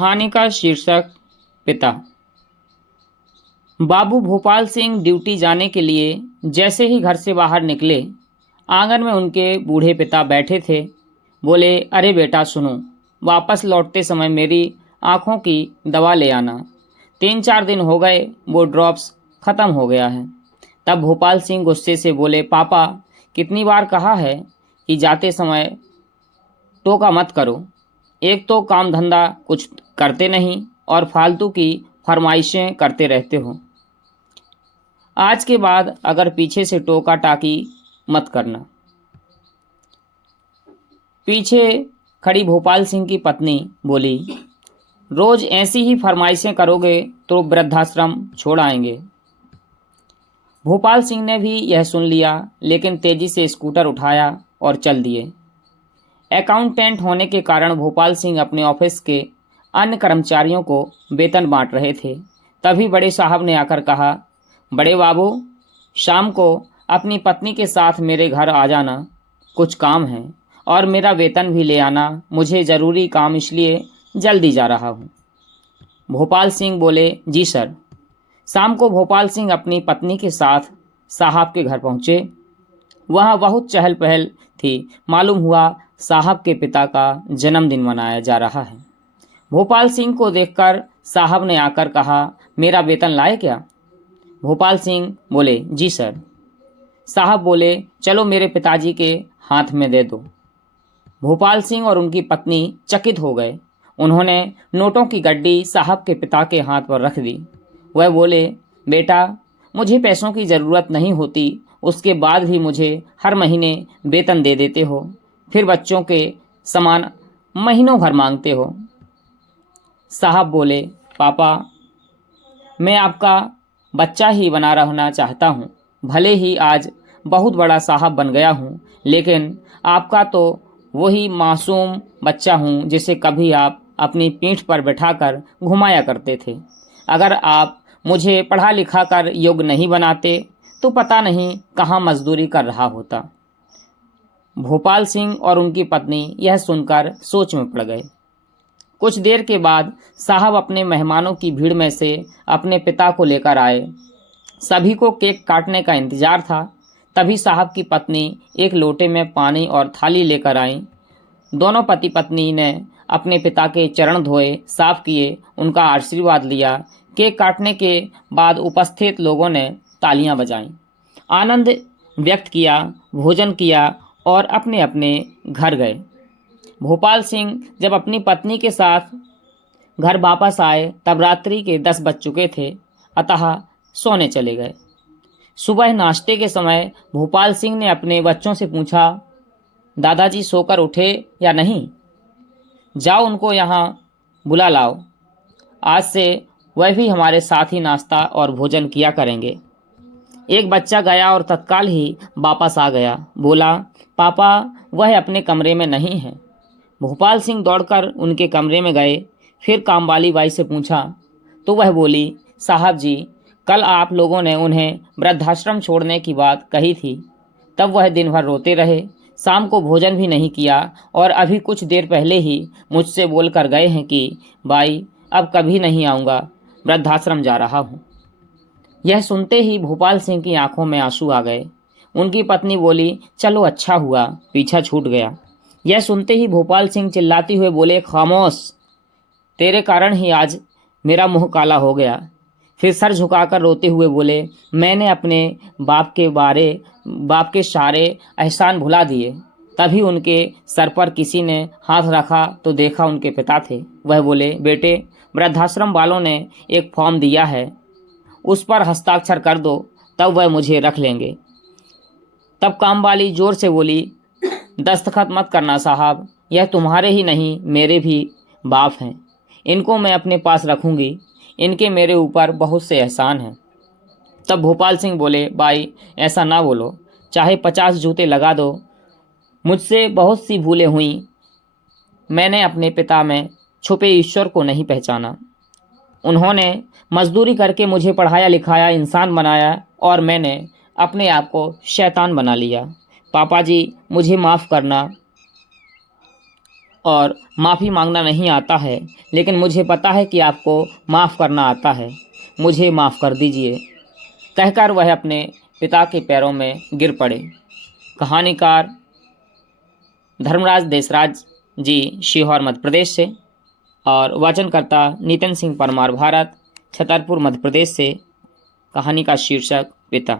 कहानी का शीर्षक पिता। बाबू भोपाल सिंह ड्यूटी जाने के लिए जैसे ही घर से बाहर निकले, आंगन में उनके बूढ़े पिता बैठे थे। बोले, अरे बेटा सुनो, वापस लौटते समय मेरी आँखों की दवा ले आना। 3-4 दिन हो गए, वो ड्रॉप्स ख़त्म हो गया है। तब भोपाल सिंह गुस्से से बोले, पापा कितनी बार कहा है कि जाते समय टोका मत करो। एक तो काम धंधा कुछ करते नहीं और फालतू की फरमाइशें करते रहते हो। आज के बाद अगर पीछे से टोका टाकी मत करना। पीछे खड़ी भोपाल सिंह की पत्नी बोली, रोज ऐसी ही फरमाइशें करोगे तो वृद्धाश्रम छोड़ आएंगे। भोपाल सिंह ने भी यह सुन लिया, लेकिन तेजी से स्कूटर उठाया और चल दिए। अकाउंटेंट होने के कारण भोपाल सिंह अपने ऑफिस के अन्य कर्मचारियों को वेतन बांट रहे थे। तभी बड़े साहब ने आकर कहा, बड़े बाबू शाम को अपनी पत्नी के साथ मेरे घर आ जाना, कुछ काम है, और मेरा वेतन भी ले आना। मुझे ज़रूरी काम, इसलिए जल्दी जा रहा हूँ। भोपाल सिंह बोले, जी सर। शाम को भोपाल सिंह अपनी पत्नी के साथ साहब के घर पहुँचे। वहाँ बहुत चहल पहल थी। मालूम हुआ साहब के पिता का जन्मदिन मनाया जा रहा है। भोपाल सिंह को देखकर साहब ने आकर कहा, मेरा वेतन लाए क्या? भोपाल सिंह बोले, जी सर। साहब बोले, चलो मेरे पिताजी के हाथ में दे दो। भोपाल सिंह और उनकी पत्नी चकित हो गए। उन्होंने नोटों की गड्डी साहब के पिता के हाथ पर रख दी। वह बोले, बेटा मुझे पैसों की ज़रूरत नहीं होती, उसके बाद भी मुझे हर महीने वेतन दे देते हो, फिर बच्चों के समान महीनों भर मांगते हो। साहब बोले, पापा मैं आपका बच्चा ही बना रहना चाहता हूँ। भले ही आज बहुत बड़ा साहब बन गया हूँ, लेकिन आपका तो वही मासूम बच्चा हूँ जिसे कभी आप अपनी पीठ पर बैठाकर घुमाया करते थे। अगर आप मुझे पढ़ा लिखा कर योग्य नहीं बनाते तो पता नहीं कहाँ मजदूरी कर रहा होता। भोपाल सिंह और उनकी पत्नी यह सुनकर सोच में पड़ गए। कुछ देर के बाद साहब अपने मेहमानों की भीड़ में से अपने पिता को लेकर आए। सभी को केक काटने का इंतजार था। तभी साहब की पत्नी एक लोटे में पानी और थाली लेकर आई। दोनों पति पत्नी ने अपने पिता के चरण धोए, साफ किए, उनका आशीर्वाद लिया। केक काटने के बाद उपस्थित लोगों ने तालियां बजाईं, आनंद व्यक्त किया, भोजन किया और अपने अपने घर गए। भोपाल सिंह जब अपनी पत्नी के साथ घर वापस आए तब रात्रि के 10 बज चुके थे, अतः सोने चले गए। सुबह नाश्ते के समय भोपाल सिंह ने अपने बच्चों से पूछा, दादाजी सोकर उठे या नहीं? जाओ उनको यहाँ बुला लाओ। आज से वह भी हमारे साथ ही नाश्ता और भोजन किया करेंगे। एक बच्चा गया और तत्काल ही वापस आ गया। बोला, पापा वह अपने कमरे में नहीं है। भोपाल सिंह दौड़कर उनके कमरे में गए। फिर कामवाली बाई से पूछा तो वह बोली, साहब जी कल आप लोगों ने उन्हें वृद्धाश्रम छोड़ने की बात कही थी, तब वह दिन भर रोते रहे, शाम को भोजन भी नहीं किया और अभी कुछ देर पहले ही मुझसे बोल कर गए हैं कि बाई अब कभी नहीं आऊँगा, वृद्धाश्रम जा रहा हूँ। यह सुनते ही भोपाल सिंह की आंखों में आंसू आ गए। उनकी पत्नी बोली, चलो अच्छा हुआ पीछा छूट गया। यह सुनते ही भोपाल सिंह चिल्लाते हुए बोले, खामोश, तेरे कारण ही आज मेरा मुंह काला हो गया। फिर सर झुकाकर रोते हुए बोले, मैंने अपने बाप के सारे एहसान भुला दिए। तभी उनके सर पर किसी ने हाथ रखा तो देखा उनके पिता थे। वह बोले, बेटे वृद्धाश्रम वालों ने एक फॉर्म दिया है, उस पर हस्ताक्षर कर दो, तब वह मुझे रख लेंगे। तब कामवाली जोर से बोली, दस्तखत मत करना साहब, यह तुम्हारे ही नहीं मेरे भी बाप हैं, इनको मैं अपने पास रखूंगी, इनके मेरे ऊपर बहुत से एहसान हैं। तब भोपाल सिंह बोले, बाई ऐसा ना बोलो, चाहे 50 जूते लगा दो, मुझसे बहुत सी भूलें हुई, मैंने अपने पिता में छुपे ईश्वर को नहीं पहचाना। उन्होंने मजदूरी करके मुझे पढ़ाया लिखाया, इंसान बनाया, और मैंने अपने आप को शैतान बना लिया। पापा जी मुझे माफ़ करना। और माफ़ी मांगना नहीं आता है, लेकिन मुझे पता है कि आपको माफ़ करना आता है। मुझे माफ़ कर दीजिए, कहकर वह अपने पिता के पैरों में गिर पड़े। कहानीकार धर्मराज देसराज जी, सीहोर मध्य प्रदेश से, और वचनकर्ता नितिन सिंह परमार, भारत, छतरपुर मध्य प्रदेश से। कहानी का शीर्षक पिता।